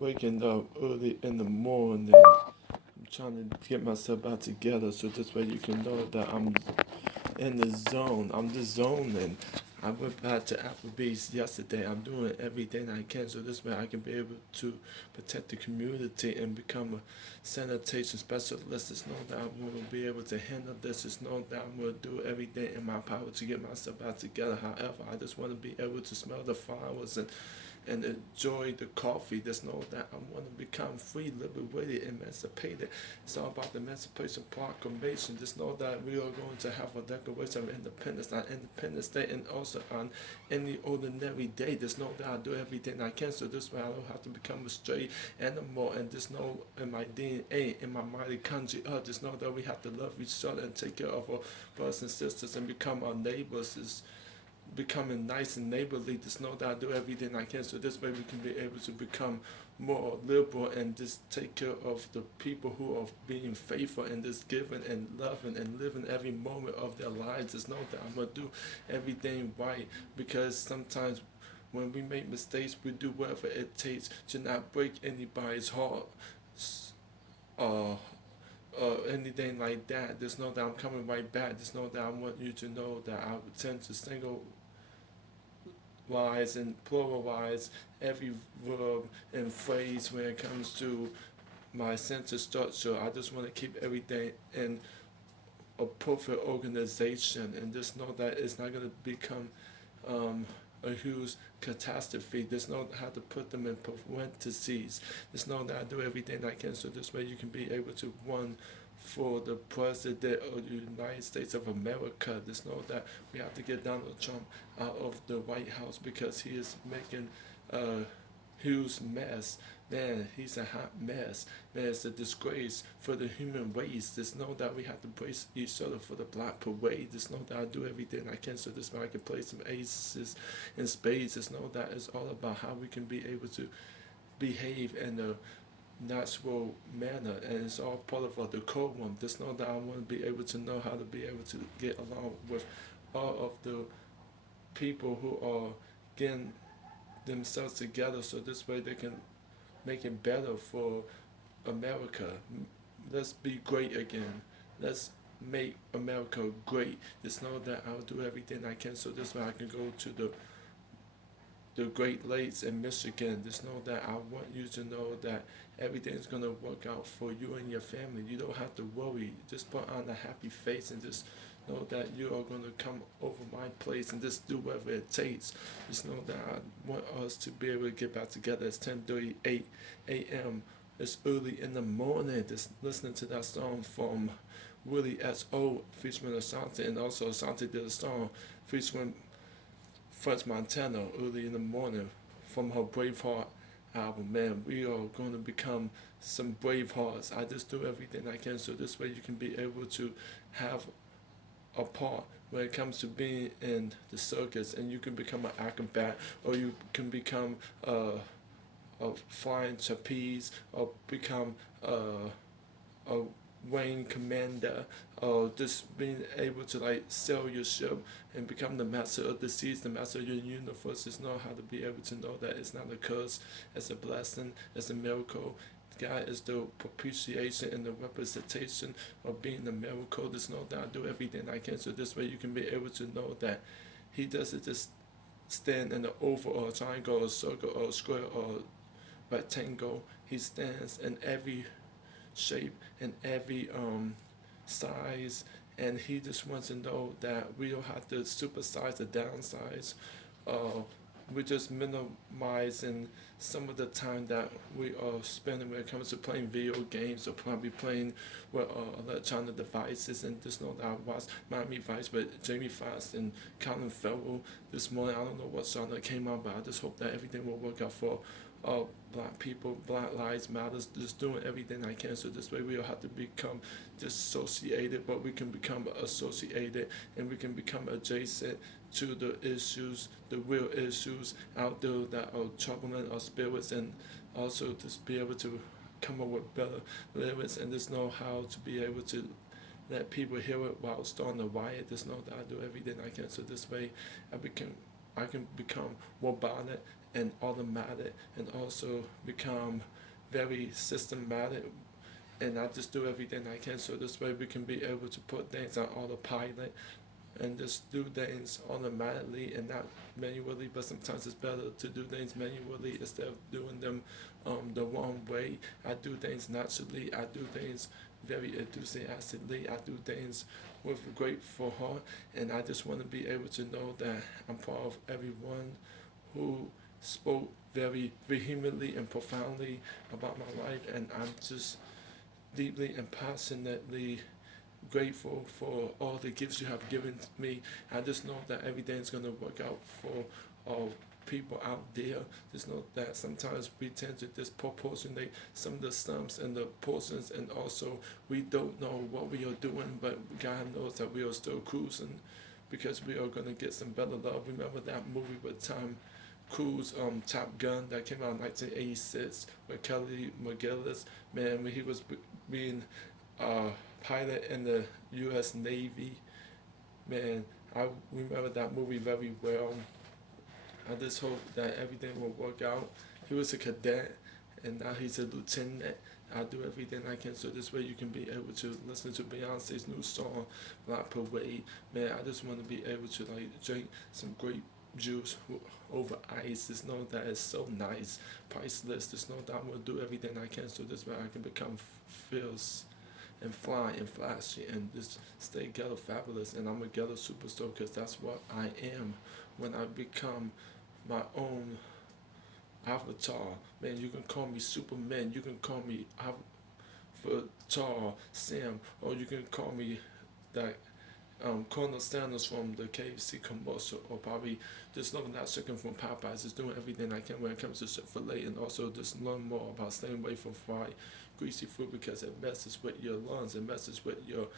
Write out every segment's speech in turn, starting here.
waking up early in the morning. I'm trying to get myself out together so this way you can know that I'm in the zone. I'm just zoning. I went back to Applebee's yesterday. I'm doing everything I can so this way I can be able to protect the community and become a sanitation specialist. Just know that I'm going to be able to handle this. Just know that I'm going to do everything in my power to get myself out together. However, I just want to be able to smell the flowers and enjoy the coffee. Just know that I want to become free, liberated, emancipated. It's all about the Emancipation Proclamation. Just know that we are going to have a Declaration of Independence on Independence Day and also on any ordinary day. Just know that I do everything I can so this way I don't have to become a stray animal. And just know in my DNA, in my mitochondria, just know that we have to love each other and take care of our brothers and sisters and become our neighbors. Is becoming nice and neighborly. Just know that I do everything I can so this way we can be able to become more liberal and just take care of the people who are being faithful and just giving and loving and living every moment of their lives. Just know that I'm gonna do everything right because sometimes when we make mistakes we do whatever it takes to not break anybody's heart or anything like that. Just know that I'm coming right back. Just know that I want you to know that I would tend to single wise and pluralize every verb and phrase when it comes to my sentence structure. I just want to keep everything in a perfect organization and just know that it's not going to become a huge catastrophe. Just know how to put them in parentheses. Just know that I do everything I can so this way you can be able to run for the president of the United States of America. Just know that we have to get Donald Trump out of the White House because he is making a huge mess. Man, he's a hot mess. Man, it's a disgrace for the human race. Just know that we have to brace each other for the Black Parade. Just know that I do everything I can so this way I can play some aces and spades. Just know that it's all about how we can be able to behave in a natural manner, and it's all part of the decorum. Just know that I want to be able to know how to be able to get along with all of the people who are getting themselves together so this way they can make it better for America. Let's be great again. Let's make America great. Just know that I'll do everything I can so this way I can go to the Great Lakes in Michigan. Just know that I want you to know that everything's gonna work out for you and your family. You don't have to worry. Just put on a happy face and just know that you are gonna come over my place and just do whatever it takes. Just know that I want us to be able to get back together. It's 10:38 a.m. It's early in the morning. Just listening to that song from Willie S.O. featuring Asante, and also Asante did a song featuring French Montana early in the morning from her Braveheart album. Man, we are going to become some brave hearts. I just do everything I can so this way you can be able to have a part when it comes to being in the circus and you can become an acrobat or you can become a flying trapeze or become a Wayne commander or just being able to like sail your ship and become the master of the seas, the master of your universe. Just know how to be able to know that it's not a curse, it's a blessing, it's a miracle. God is the propitiation and the representation of being a miracle. Just know that I do everything I can so this way you can be able to know that He doesn't just stand in the oval or a triangle or a circle or a square or a rectangle. He stands in every shape and every size, and he just wants to know that we don't have to supersize the downsize. Uh, we're just minimizing some of the time that we are spending when it comes to playing video games or probably playing with electronic devices. And just know that I watched Miami Vice with Jamie Foxx and Colin Farrell this morning. I don't know what song that came out, but I just hope that everything will work out for Black people. Black lives matters. Just doing everything I can so this way we don't have to become dissociated, but we can become associated and we can become adjacent to the issues, the real issues out there that are troubling our spirits, and also just be able to come up with better lyrics and just know how to be able to let people hear it while starting a riot. Just know that I do everything I can so this way I can become more violent and automatic, and also become very systematic. And I just do everything I can so this way we can be able to put things on autopilot and just do things automatically and not manually. But sometimes it's better to do things manually instead of doing them the wrong way. I do things naturally. I do things very enthusiastically. I do things with a grateful heart, and I just want to be able to know that I'm part of everyone who spoke very vehemently and profoundly about my life, and I'm just deeply and passionately grateful for all the gifts you have given me. I just know that everything's gonna work out for all people out there. Just know that sometimes we tend to disproportionate some of the sums and the portions, and also we don't know what we are doing, but God knows that we are still cruising because we are gonna get some better love. Remember that movie with Tom Cruise, Top Gun, that came out in 1986 with Kelly McGillis. Man, when he was being pilot in the U.S. Navy. Man, I remember that movie very well. I just hope that everything will work out. He was a cadet, and now he's a lieutenant. I do everything I can so this way you can be able to listen to Beyonce's new song, Black Parade. Man, I just want to be able to like drink some grape juice over ice. Just know that it's so nice, priceless. Just know that I'm gonna do everything I can so this way I can become fierce and fly and flashy and just stay ghetto fabulous. And I'm a ghetto superstar because that's what I am when I become my own avatar. Man, you can call me Superman, you can call me Avatar Sam, or you can call me that Colonel Sanders from the KFC commercial, or probably just loving that chicken from Popeyes. Just doing everything I can when it comes to Chick-fil-A, and also just learn more about staying away from fried, greasy food because it messes with your lungs, it messes with your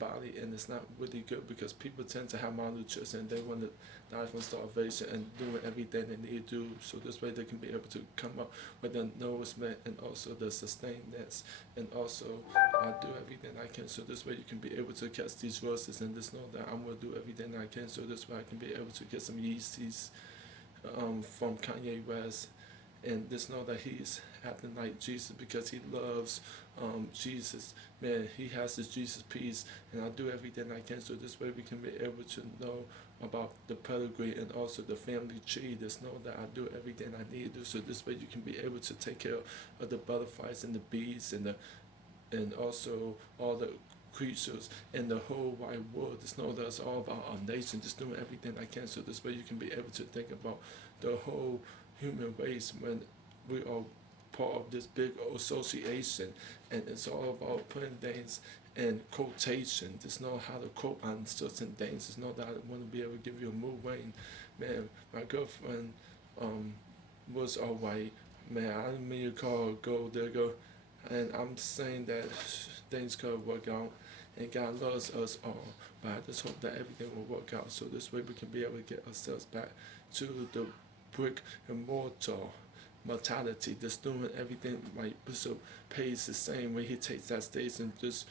body, and it's not really good because people tend to have malnutrition and they want to die from starvation and doing everything they need to do so this way they can be able to come up with the nourishment and also the sustainedness, and also I do everything I can so this way you can be able to catch these verses, and just know that I'm going to do everything I can so this way I can be able to get some Yeezys from Kanye West, and just know that he's acting like Jesus because he loves Jesus. Man, he has his Jesus peace, and I do everything I can so this way we can be able to know about the pedigree and also the family tree. Just know that I do everything I need to do so this way you can be able to take care of the butterflies and the bees and also all the creatures in the whole wide world. Just know that it's all about our nation. Just doing everything I can so this way you can be able to think about the whole human race when we are part of this big association, and it's all about putting things in quotation. Just know how to quote on certain things. Just know that I want to be able to give you a mood ring. Man, my girlfriend was alright. Man, I didn't mean to call her gold digger, and I'm saying that things could work out, and God loves us all. But I just hope that everything will work out so this way we can be able to get ourselves back to the brick and mortar mentality, just doing everything like Bishop Page is saying when he takes that stage and just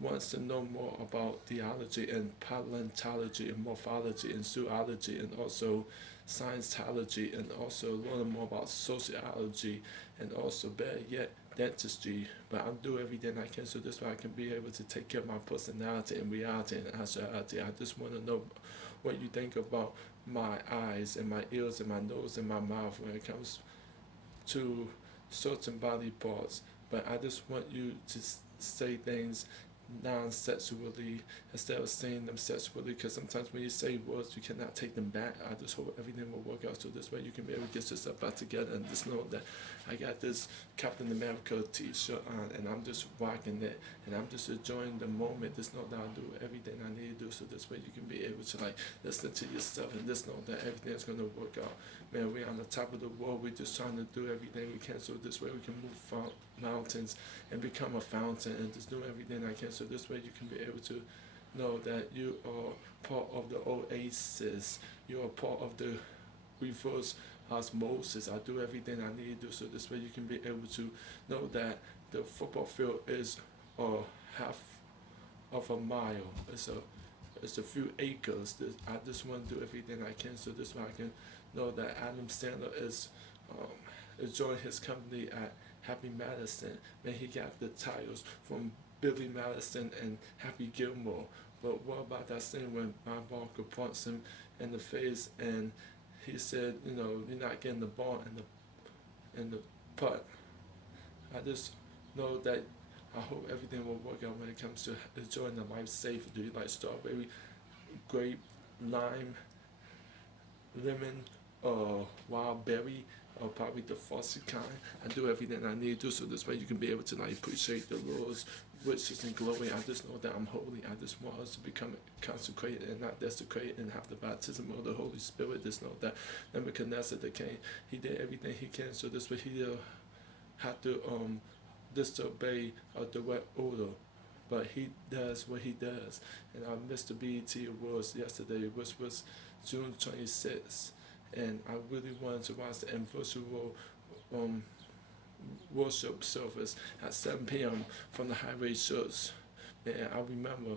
wants to know more about theology and paleontology and morphology and zoology and also scientology, and also learning more about sociology, and also better yet dentistry. But I'm doing everything I can so this way I can be able to take care of my personality and reality and actuality. I just want to know what you think about my eyes and my ears and my nose and my mouth when it comes to certain body parts. But I just want you to say things non-sexually instead of saying them sexually, because sometimes when you say words you cannot take them back. I just hope everything will work out so this way you can be able to get yourself back together, and just know that I got this Captain America t-shirt on and I'm just rocking it and I'm just enjoying the moment. Just know that I'll do everything I need to do so this way you can be able to like listen to yourself, and just know that everything's going to work out. Man, we're on the top of the world. We're just trying to do everything we can so this way we can move mountains and become a fountain, and just do everything I can so this way you can be able to know that you are part of the oasis. You are part of the reverse osmosis. I do everything I need to do so this way you can be able to know that the football field is half of a mile. It's a few acres. I just want to do everything I can so this way I can know that Adam Sandler is enjoying his company at Happy Madison. Man, he got the titles from Billy Madison and Happy Gilmore. But what about that scene when Bob Barker punts him in the face and he said, you're not getting the ball in the putt. I just know that I hope everything will work out when it comes to enjoying the life safe. Do you like strawberry, grape, lime, lemon, wild berry, or probably the frosted kind? I do everything I need to do so this way you can be able to like appreciate the Lord's riches and glory. I just know that I'm holy. I just want us to become consecrated and not desecrated and have the baptism of the Holy Spirit. Just know that Nebuchadnezzar the king, he did everything he can so this way he have to disobey a direct order. But he does what he does. And I missed the BET Awards yesterday, which was June 26th. And I really wanted to watch the anniversary worship service at 7 p.m. from the Highway Church. Man, I remember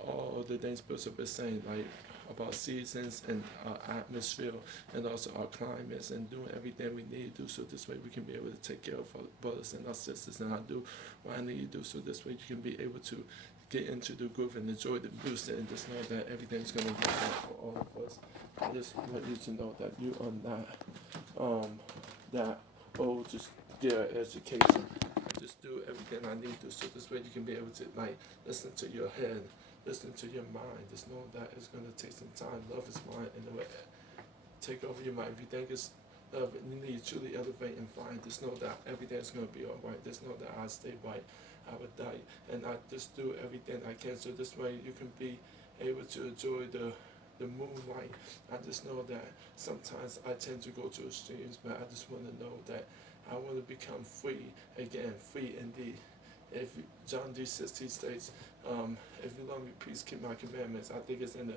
all the things Bishop is saying, like about seasons and our atmosphere and also our climates and doing everything we need to do so this way we can be able to take care of our brothers and our sisters, and I do what I need to do so this way you can be able to get into the groove and enjoy the music and just know that everything's going to work out for all of us. I just want you to know that you are not that old just get an education. I just do everything I need to so this way you can be able to like listen to your head, listen to your mind. Just know that it's going to take some time. Love is blind and it will take over your mind. If you think it's love and you need to truly elevate and find, just know that everything's going to be alright. Just know that I stay right, I would die. And I just do everything I can so this way you can be able to enjoy the moonlight. I just know that sometimes I tend to go to extremes, but I just want to know that I want to become free again, free indeed. If John D. 16 states, if you love me, please keep my commandments. I think it's in the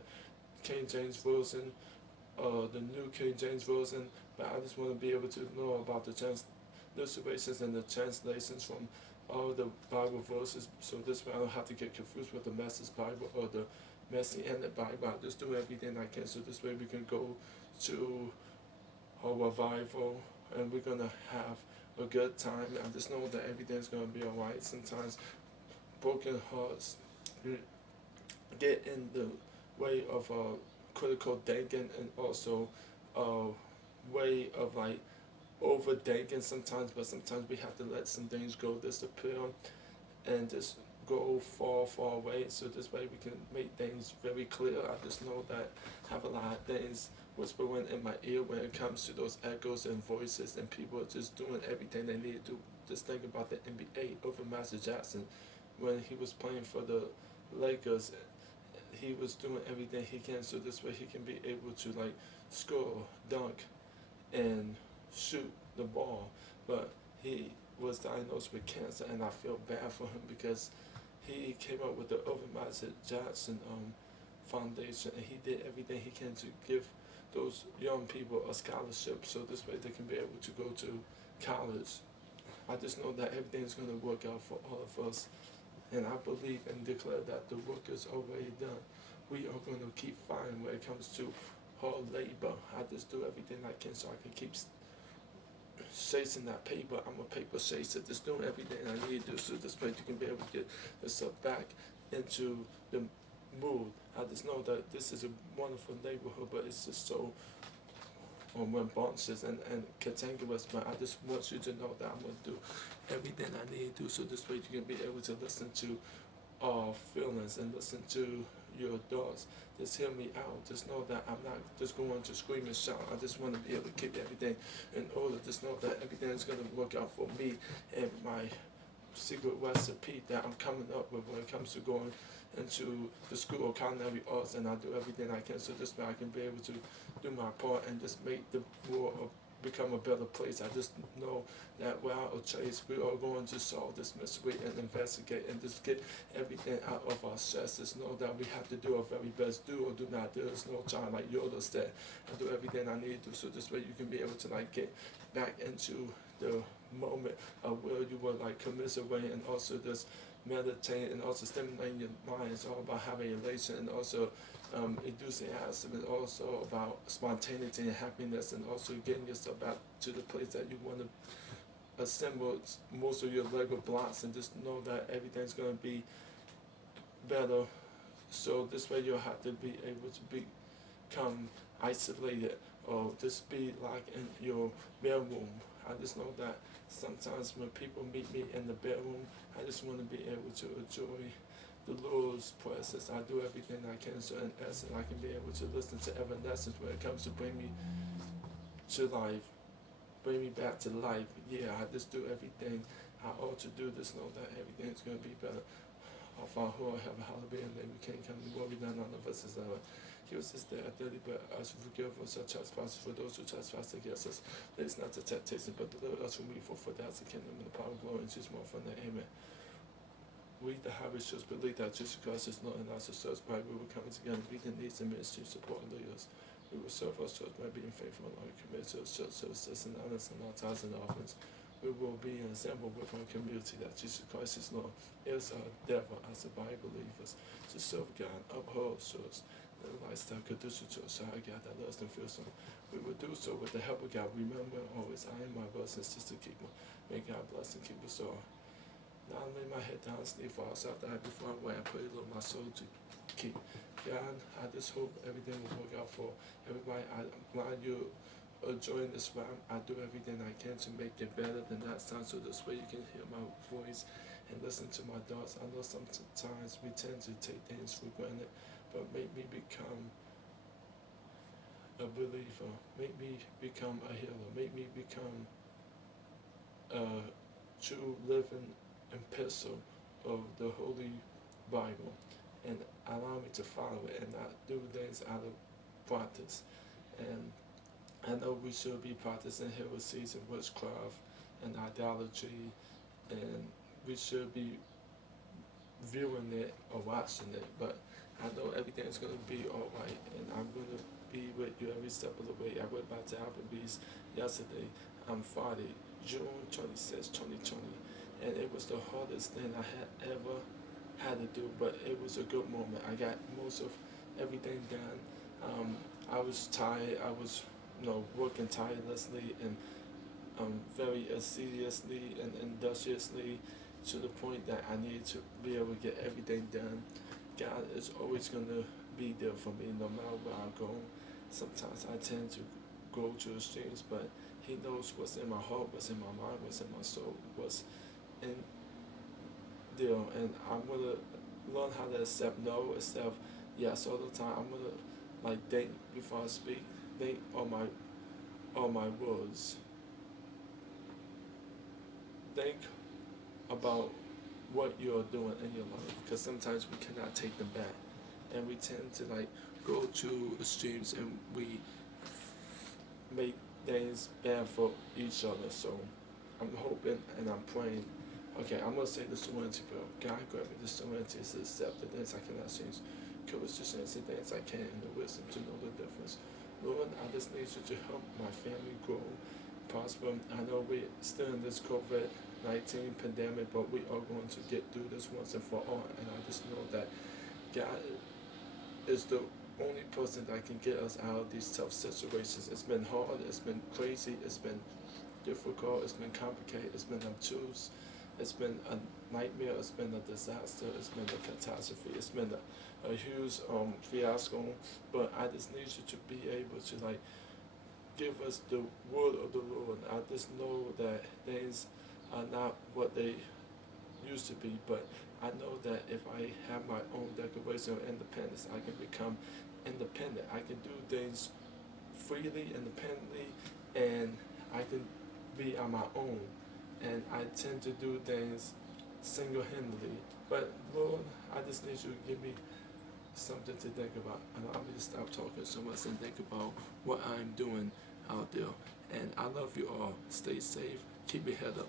King James Version, the New King James Version, but I just want to be able to know about the transliterations and the translations from all the Bible verses, so this way I don't have to get confused with the Message Bible or the Messianic Bible. I just do everything I can, so this way we can go to a revival and we're going to have a good time. I just know that everything's going to be alright. Sometimes broken hearts get in the way of critical thinking and also a way of like overthinking sometimes, but sometimes we have to let some things go, disappear, and just go far away, so this way we can make things very clear. I just know that I have a lot of things whispering in my ear when it comes to those echoes and voices and people just doing everything they need to do. Just think about the NBA over Master Jackson when he was playing for the Lakers. He was doing everything he can so this way he can be able to like score, dunk, and shoot the ball, but he was diagnosed with cancer, and I feel bad for him because he came up with the Master Jackson Foundation, and he did everything he can to give those young people a scholarship so this way they can be able to go to college. I just know that everything's going to work out for all of us, and I believe and declare that the work is already done. We are going to keep fighting when it comes to hard labor. I just do everything I can so I can keep chasing that paper. I'm a paper chaser, just doing everything I need to do so this way you can be able to get yourself back into the mood. I just know that this is a wonderful neighborhood, but it's just so rambunctious and cantankerous, but I just want you to know that I'm going to do everything I need to do so this way you can be able to listen to our feelings and listen to your thoughts. Just hear me out. Just know that I'm not just going to scream and shout. I just want to be able to keep everything in order. Just know that everything is going to work out for me and my secret recipe that I'm coming up with when it comes to going into the School of Culinary Arts, and I do everything I can so this way I can be able to do my part and just make the world become a better place. I just know that without a chase, we are going to solve this mystery and investigate and just get everything out of our chests. Just know that we have to do our very best. Do or do not do. There's no time like Yoda said. I do everything I need to do so this way you can be able to like get back into the moment of where you were like commiserate and also just meditate and also stimulating your mind. It's all about having a relation and also enthusiasm and also about spontaneity and happiness, and also getting yourself back to the place that you want to assemble most of your Lego blocks, and just know that everything's going to be better. So this way you'll have to be able to become isolated or just be like in your bedroom. I just know that sometimes when people meet me in the bedroom, I just want to be able to enjoy the Lord's presence. I do everything I can so in essence I can be able to listen to evanescence when it comes to bring me to life, bring me back to life. Yeah, I just do everything I ought to do. Just know that everything's going to be better. Our Father who have a hallelujah, and we can't come to glory, none of us is ever. He was just there, daily, but us forgive us our trespasses for those who trespass against us. Lead us not to temptation, but deliver us from evil. For that's the kingdom and the power and glory, and just more from the amen. We, the harvest, just believe that Jesus Christ is Lord and our church, by we will come together, meet the needs and ministry, support and leaders. We will serve our church by being faithful and loyal, committed to our church services and honors and our tithes and offerings. We will be an example with our community that Jesus Christ is Lord. It is our endeavor as a Bible believers to serve God, uphold church, and lifestyle conducive to us, our God that loves and feels so. We will do so with the help of God. Remember always, I am my brothers and sisters keeper. May God bless and keep us all. Now I lay my head down, sleep for us after I before I wait. I pray, Lord, my soul to keep. God, I just hope everything will work out for everybody. I'm glad you enjoying this rhyme. I do everything I can to make it better than that sound, so this way you can hear my voice and listen to my thoughts. I know sometimes we tend to take things for granted, but make me become a believer. Make me become a healer. Make me become a true living epistle of the Holy Bible, and allow me to follow it and not do things out of practice. And I know we should be practicing heresies and witchcraft and idolatry, and we should be viewing it or watching it, but I know everything's going to be alright, and I'm going to be with you every step of the way. I went back to Applebee's yesterday. I'm Friday, June 26, 2020, and it was the hardest thing I had ever had to do, but it was a good moment. I got most of everything done. I was tired. I was working tirelessly and very assiduously and industriously, to the point that I needed to be able to get everything done. God is always going to be there for me no matter where I go. Sometimes I tend to go to extremes, but He knows what's in my heart, what's in my mind, what's in my soul, what's in there. And I'm going to learn how to accept no, accept yes all the time. I'm going to think before I speak, think on my words. Think about what you're doing in your life, because sometimes we cannot take them back, and we tend to go to extremes, and we make things bad for each other. So I'm hoping and I'm praying. Okay, I'm gonna say the serenity prayer. God, grant me the serenity to accept the things I cannot change, courage to change the things I can, and the wisdom to know the difference. Lord, I just need you to help my family grow, prosper. I know we're still in this COVID-19 pandemic, but we are going to get through this once and for all. And I just know that God is the only person that can get us out of these tough situations. It's been hard, it's been crazy, it's been difficult, it's been complicated, it's been obtuse, it's been a nightmare, it's been a disaster, it's been a catastrophe, it's been a huge fiasco. But I just need you to be able to give us the word of the Lord. I just know that things are not what they used to be, but I know that if I have my own declaration of independence, I can become independent. I can do things freely, independently, and I can be on my own. And I tend to do things single-handedly. But Lord, I just need you to give me something to think about. And I'm going to stop talking so much and think about what I'm doing out there. And I love you all. Stay safe. Keep your head up.